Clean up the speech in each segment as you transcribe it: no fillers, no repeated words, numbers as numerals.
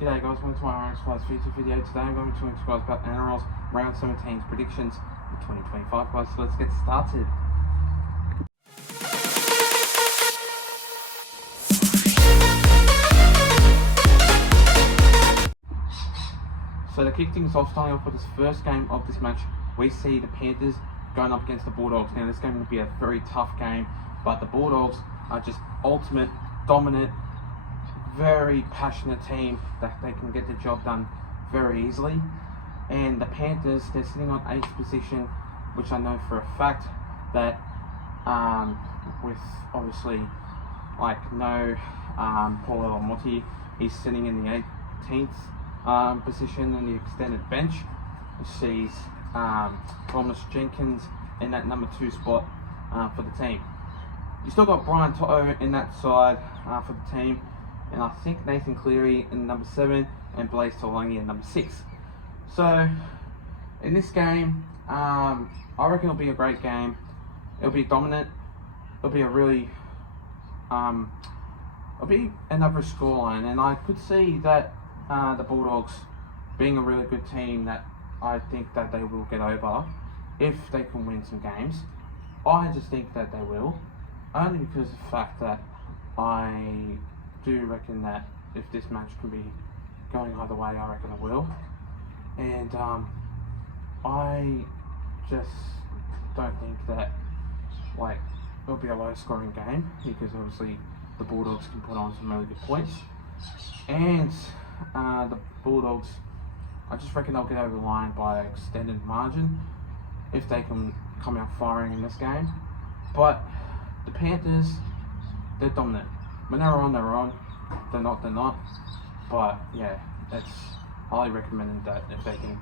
G'day guys, welcome to my Nrl feature video. Today I'm going to talk to you guys about Nrl's Round 17's predictions for 2025 guys, so let's get started. So to kick things off, starting off with this first game of this match, we see the Panthers going up against the Bulldogs. Now this game will be a very tough game, but the Bulldogs are just ultimate, dominant, very passionate team that they can get the job done very easily. And the Panthers, they're sitting on 8th position, which I know for a fact that with obviously like no Paul Elamotti, he's sitting in the 18th position on the extended bench, which sees Thomas Jenkins in that number 2 spot for the team. You still got Brian Toto in that side for the team, and I think Nathan Cleary in number 7 and Blaise Taulagi in number 6. So in this game, I reckon it'll be a great game. It'll be dominant. It'll be a really it'll be an average scoreline, and I could see that the Bulldogs being a really good team that I think that they will get over if they can win some games. I just think that they will, only because of the fact that I do reckon that if this match can be going either way, I reckon it will. And I just don't think that like it'll be a low scoring game, because obviously the Bulldogs can put on some really good points, and the Bulldogs, I just reckon they'll get over the line by an extended margin if they can come out firing in this game. But the Panthers, they're dominant. When they're on, they're on. They're not, they're not. But yeah, it's highly recommended that if they can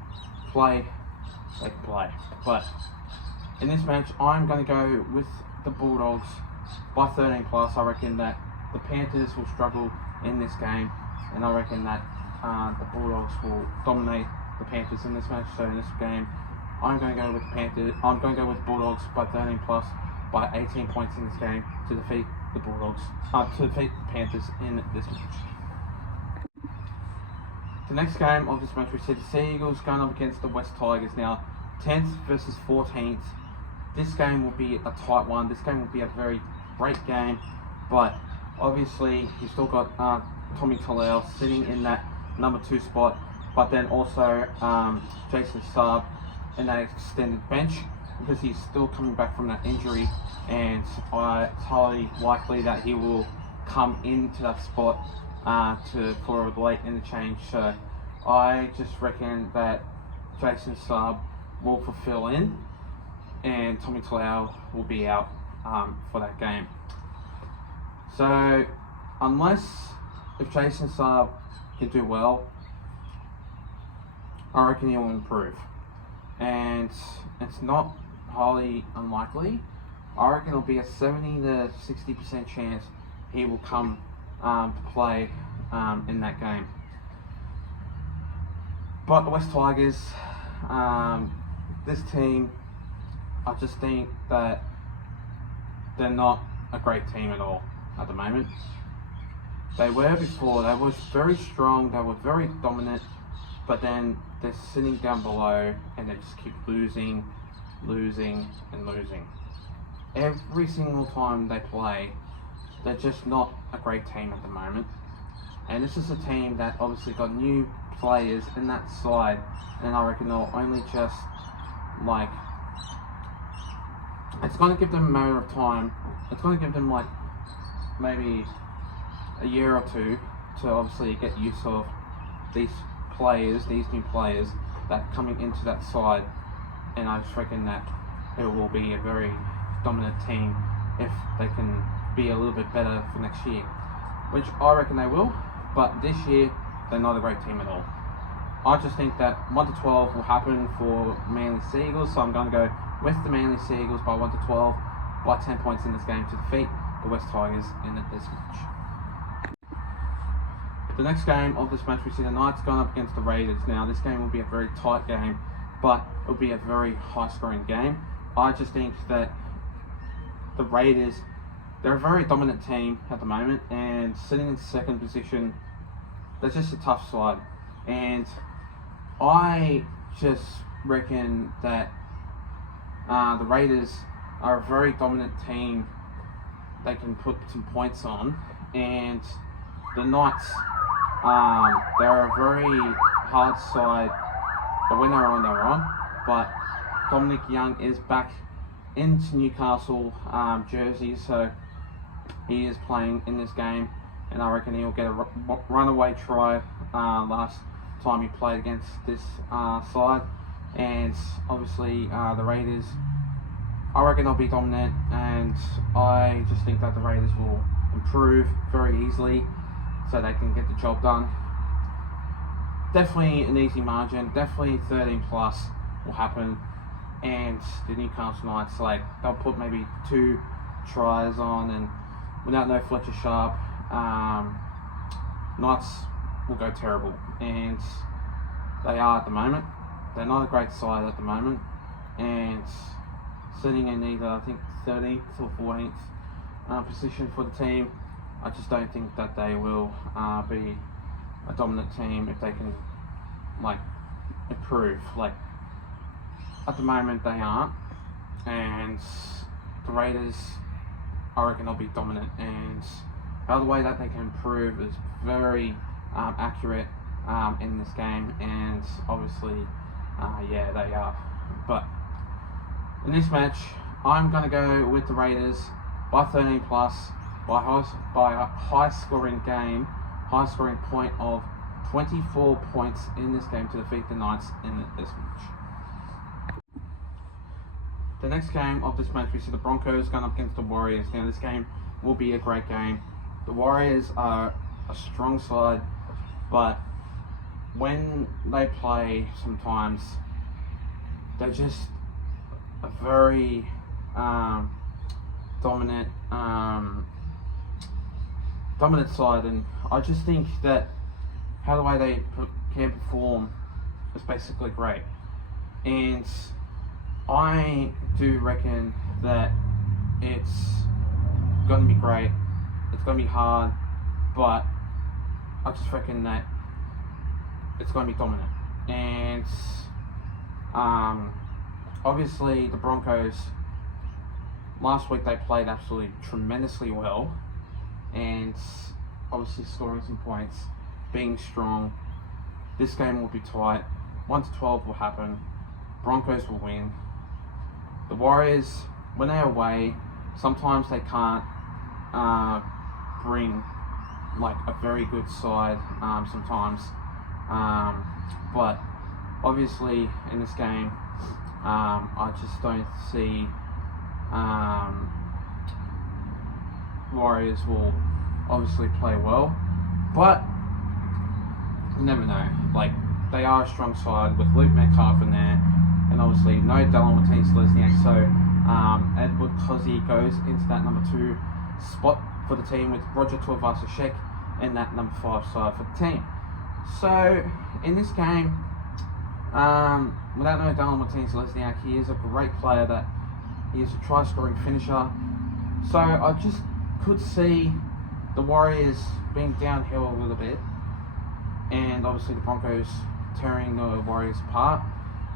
play, they can play. But in this match, I'm going to go with the Bulldogs by 13 plus. I reckon that the Panthers will struggle in this game, and I reckon that the Bulldogs will dominate the Panthers in this match. So in this game, I'm going to go with the Panthers. I'm going to go with Bulldogs by 13 plus by 18 points in this game to defeat the Bulldogs, to defeat the Panthers in this match. The next game of this match, we see the Sea Eagles going up against the West Tigers. Now, 10th versus 14th. This game will be a tight one. This game will be a very great game, but obviously you still got Tommy Talau sitting in that number 2 spot, but then also Jason Saab in that extended bench, because he's still coming back from that injury, and it's highly likely that he will come into that spot for a late interchange. So I just reckon that Jason Saab will fulfill in, and Tommy Talau will be out for that game. So if Jason Saab can do well, I reckon he will improve, and it's not highly unlikely. I reckon it'll be a 70 to 60% chance he will come to play in that game. But the West Tigers, this team, I just think that they're not a great team at all at the moment. They were before. They were very strong. They were very dominant. But then they're sitting down below, and they just keep losing. Every single time they play, they're just not a great team at the moment. And this is a team that obviously got new players in that side, and I reckon they'll only just like, it's going to give them a matter of time. It's going to give them like maybe a year or two to obviously get used to these new players that are coming into that side, and I just reckon that it will be a very dominant team if they can be a little bit better for next year, which I reckon they will. But this year, they're not a great team at all. I just think that 1 to 12 will happen for Manly Sea Eagles, so I'm going to go with the Manly Sea Eagles by 1 to 12 by 10 points in this game to defeat the West Tigers in this match. The next game of this match, we see the Knights going up against the Raiders. Now, this game will be a very tight game, but it will be a very high-scoring game. I just think that the Raiders, they're a very dominant team at the moment, and sitting in second position they're just a tough side, and I just reckon that the Raiders are a very dominant team. They can put some points on, and the Knights, they're a very hard side. But when they're on. But Dominic Young is back into Newcastle jersey, so he is playing in this game, and I reckon he'll get a runaway try last time he played against this side. And obviously the Raiders, I reckon they'll be dominant, and I just think that the Raiders will improve very easily so they can get the job done. Definitely an easy margin, definitely 13 plus will happen, and the Newcastle Knights, like, they'll put maybe 2 tries on, and without no Fletcher Sharp, Knights will go terrible, and they are at the moment. They're not a great side at the moment, and sitting in either, I think, 13th or 14th position for the team. I just don't think that they will be a dominant team if they can, like, improve. Like, at the moment they aren't, and the Raiders, I reckon they'll be dominant, and the other way that they can improve is very accurate in this game, and obviously yeah, they are. But in this match, I'm going to go with the Raiders by 13 plus, by a high scoring point of 24 points in this game to defeat the Knights in this match. The next game of this match, we see the Broncos going up against the Warriors. Now, this game will be a great game. The Warriors are a strong side, but when they play, sometimes they're just a very dominant side, and I just think that how the way they can perform is basically great, and I do reckon that it's going to be great. It's going to be hard, but I just reckon that it's going to be dominant. And obviously the Broncos, last week they played absolutely tremendously well, and obviously scoring some points, being strong. This game will be tight. 1-12 will happen. Broncos will win. The Warriors, when they're away, sometimes they can't bring like a very good side sometimes. But obviously in this game, I just don't see Warriors will obviously play well, but you never know. Like, they are a strong side with Luke Metcalf in there, and obviously no Dallin Watene-Selesniak, so Edward Cozzy goes into that number 2 spot for the team with Roger Tuivasa-Sheck in that number 5 side for the team. So in this game, without no Dallin Watene-Selesniak, he is a great player, that he is a try-scoring finisher. So I just could see the Warriors being downhill a little bit, and obviously the Broncos tearing the Warriors apart,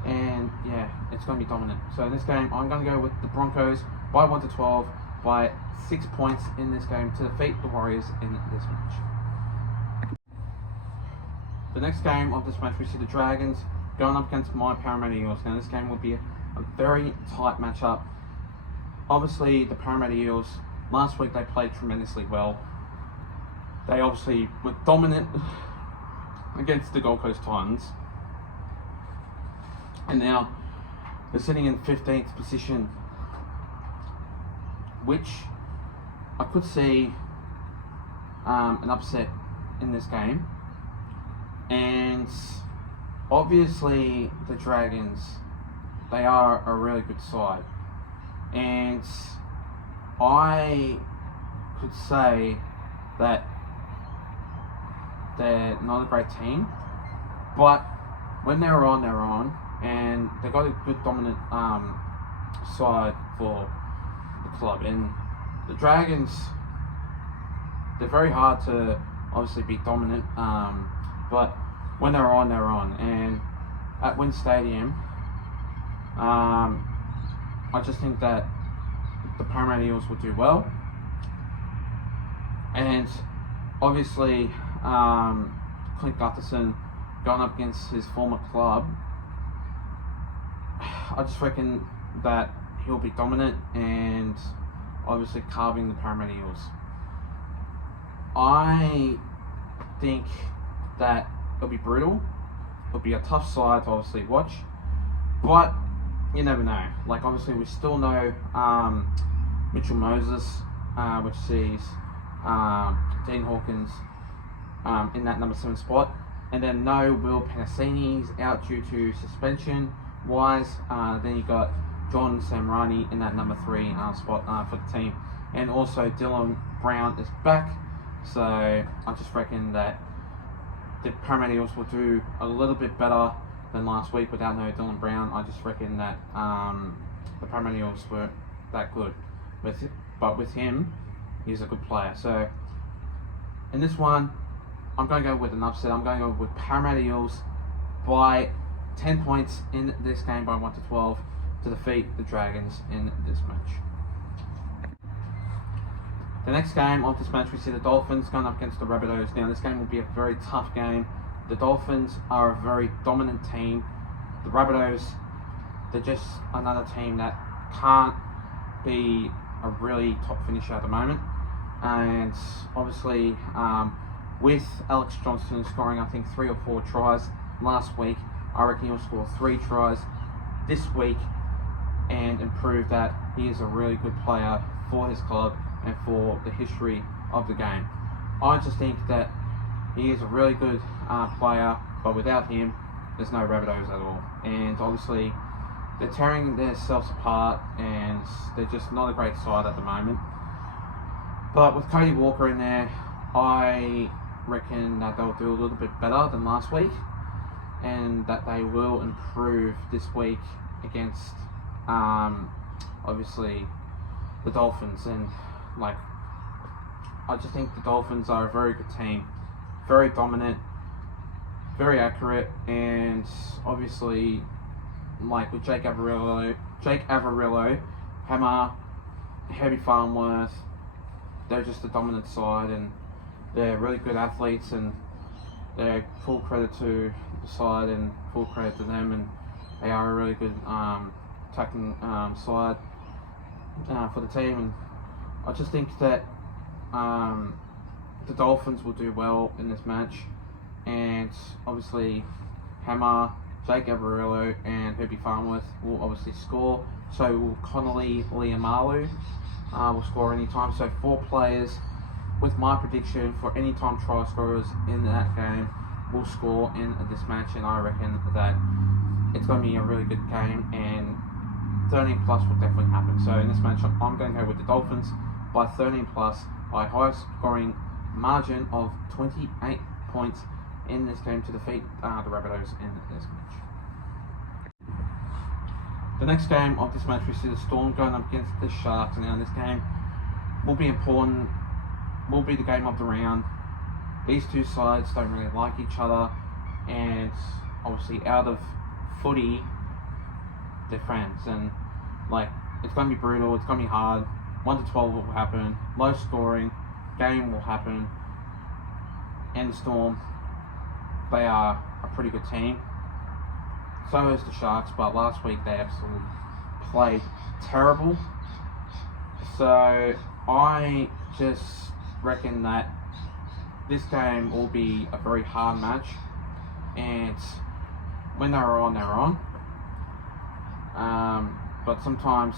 and yeah, it's going to be dominant. So in this game, I'm going to go with the Broncos by 1-12, by 6 points in this game to defeat the Warriors in this match. The next game of this match, we see the Dragons going up against my Parramatta Eels. Now this game will be a very tight matchup. Obviously the Parramatta Eels, last week they played tremendously well. They obviously were dominant against the Gold Coast Titans, and now they're sitting in 15th position, which I could see an upset in this game. And obviously the Dragons, they are a really good side, and I could say that they're not a great team, but when they're on, and they've got a good dominant side for the club. And the Dragons, they're very hard to obviously be dominant But when they're on, they're on. And at Wynn Stadium, I just think that the Parramatta Eels will do well. And obviously, Clint Gutherson going up against his former club, I just reckon that he'll be dominant and obviously carving the Parramatta Eels. I think that it'll be brutal. It'll be a tough side to obviously watch, but you never know. Like, obviously, we still know Mitchell Moses, which sees Dean Hawkins in that number 7 spot, and then no Will Penasini's out due to suspension wise. Then you got John Samrani in that number 3 spot for the team, and also Dylan Brown is back. So I just reckon that the Parramatta Eels will do a little bit better than last week without no Dylan Brown. I just reckon that the Parramatta Eels weren't that good but with him, he's a good player. So in this one, I'm going to go with an upset. I'm going to go with Parramatta Eels by 10 points in this game, by 1-12, to defeat the Dragons in this match. The next game of this match, we see the Dolphins going up against the Rabbitohs. Now, this game will be a very tough game. The Dolphins are a very dominant team. The Rabbitohs, they're just another team that can't be a really top finisher at the moment. And obviously, with Alex Johnston scoring, I think, 3 or 4 tries last week, I reckon he'll score 3 tries this week and improve that he is a really good player for his club and for the history of the game. I just think that he is a really good player, but without him, there's no Rabbitohs at all. And obviously, they're tearing themselves apart, and they're just not a great side at the moment. But with Cody Walker in there, I reckon that they'll do a little bit better than last week, and that they will improve this week against, obviously, the Dolphins. And I just think the Dolphins are a very good team, very dominant, very accurate, and obviously, with Jake Averillo, Hammer, Herbie Farnworth, they're just a dominant side, and they're really good athletes, and they're full credit to the side and full credit to them, and they are a really good attacking side for the team. And I just think that the Dolphins will do well in this match, and obviously Hammer, Jake Averillo, and Herbie Farnworth will obviously score. So will Connolly Leomalu will score anytime. So 4 players, with my prediction for anytime try scorers in that game, will score in this match, and I reckon that it's going to be a really good game, and 13 plus will definitely happen. So in this match, I'm going to go with the Dolphins by 13 plus, by highest scoring margin of 28 points in this game to defeat the Rabbitohs in this match. The next game of this match, we see the Storm going up against the Sharks. Now, this game will be important, will be the game of the round. These two sides don't really like each other, and obviously out of footy, they're friends, and it's going to be brutal, it's going to be hard. 1-12 will happen, low scoring game will happen, and the Storm, they are a pretty good team. So is the Sharks, but last week they absolutely played terrible. So I just reckon that this game will be a very hard match, and when they're on, they're on. But sometimes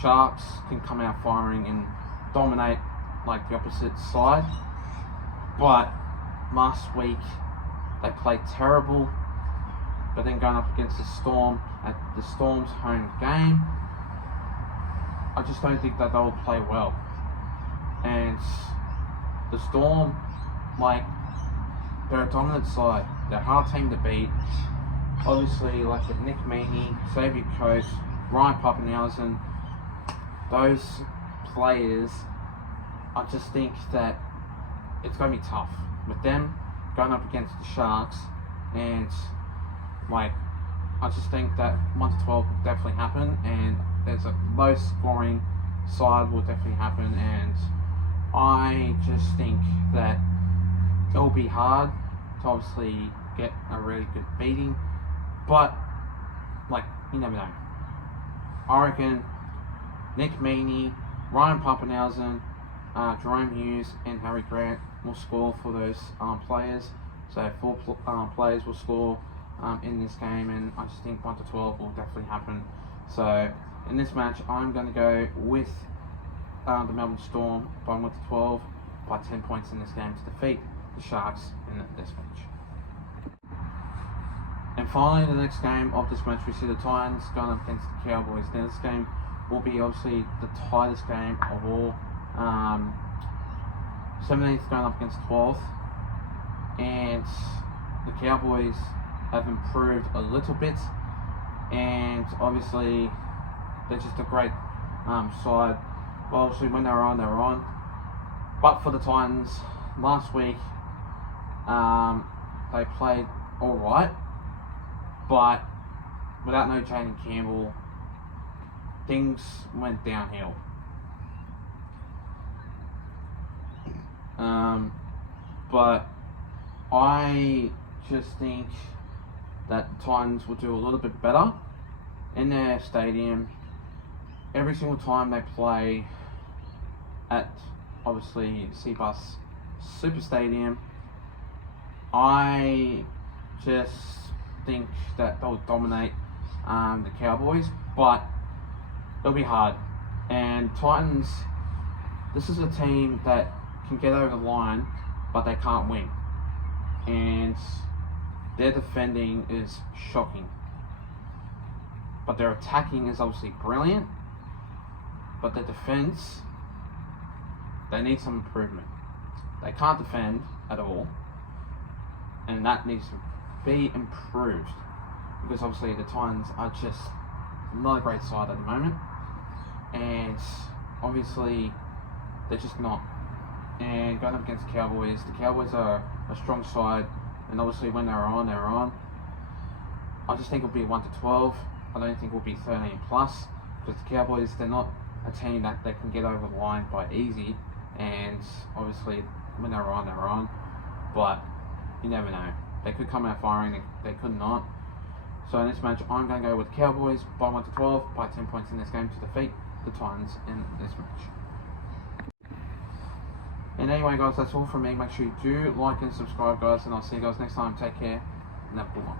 Sharks can come out firing and dominate the opposite side. But last week they played terrible. But then going up against the Storm at the Storm's home game, I just don't think that they'll play well. And the Storm, they're a dominant side. They're a hard team to beat. Obviously, with Nick Meaney, Xavier Coates, Ryan Papenhuyzen, those players, I just think that it's going to be tough. With them, going up against the Sharks, and like I just think that 1-12 will definitely happen, and there's a low scoring side will definitely happen, and I just think that it'll be hard to obviously get a really good beating, but like you never know. I reckon Nick Meaney, Ryan Pappenhausen, Jerome Hughes, and Harry Grant will score for those players. So 4 players will score in this game, and I just think 1-12 will definitely happen. So in this match, I'm going to go with the Melbourne Storm by 1-12 by 10 points in this game to defeat the Sharks in this match. And finally, the next game of this match, we see the Titans going up against the Cowboys. Now, this game will be obviously the tightest game of all. 17th going up against 12th, and the Cowboys have improved a little bit, and obviously they're just a great side. Well, obviously when they're on, they're on. But for the Titans, last week they played all right, but without no Jaden Campbell, things went downhill. But I just think that the Titans will do a little bit better in their stadium every single time they play at obviously Cbus Super Stadium. I just think that they'll dominate the Cowboys, but it'll be hard. And Titans, this is a team that can get over the line, but they can't win. And their defending is shocking. But their attacking is obviously brilliant. But their defense, they need some improvement. They can't defend at all. And that needs to be improved. Because obviously the Titans are just not a great side at the moment. And obviously they're just not. And going up against the Cowboys are a strong side, and obviously when they're on, they're on. I just think it'll be 1-12. I don't think it'll be 13 plus, because the Cowboys, they're not a team that they can get over the line by easy, and obviously when they're on, they're on. But you never know. They could come out firing, they could not. So in this match, I'm going to go with the Cowboys by 1-12 by 10 points in this game to defeat the Titans in this match. And anyway guys, that's all from me. Make sure you do like and subscribe guys, and I'll see you guys next time. Take care and have a good one.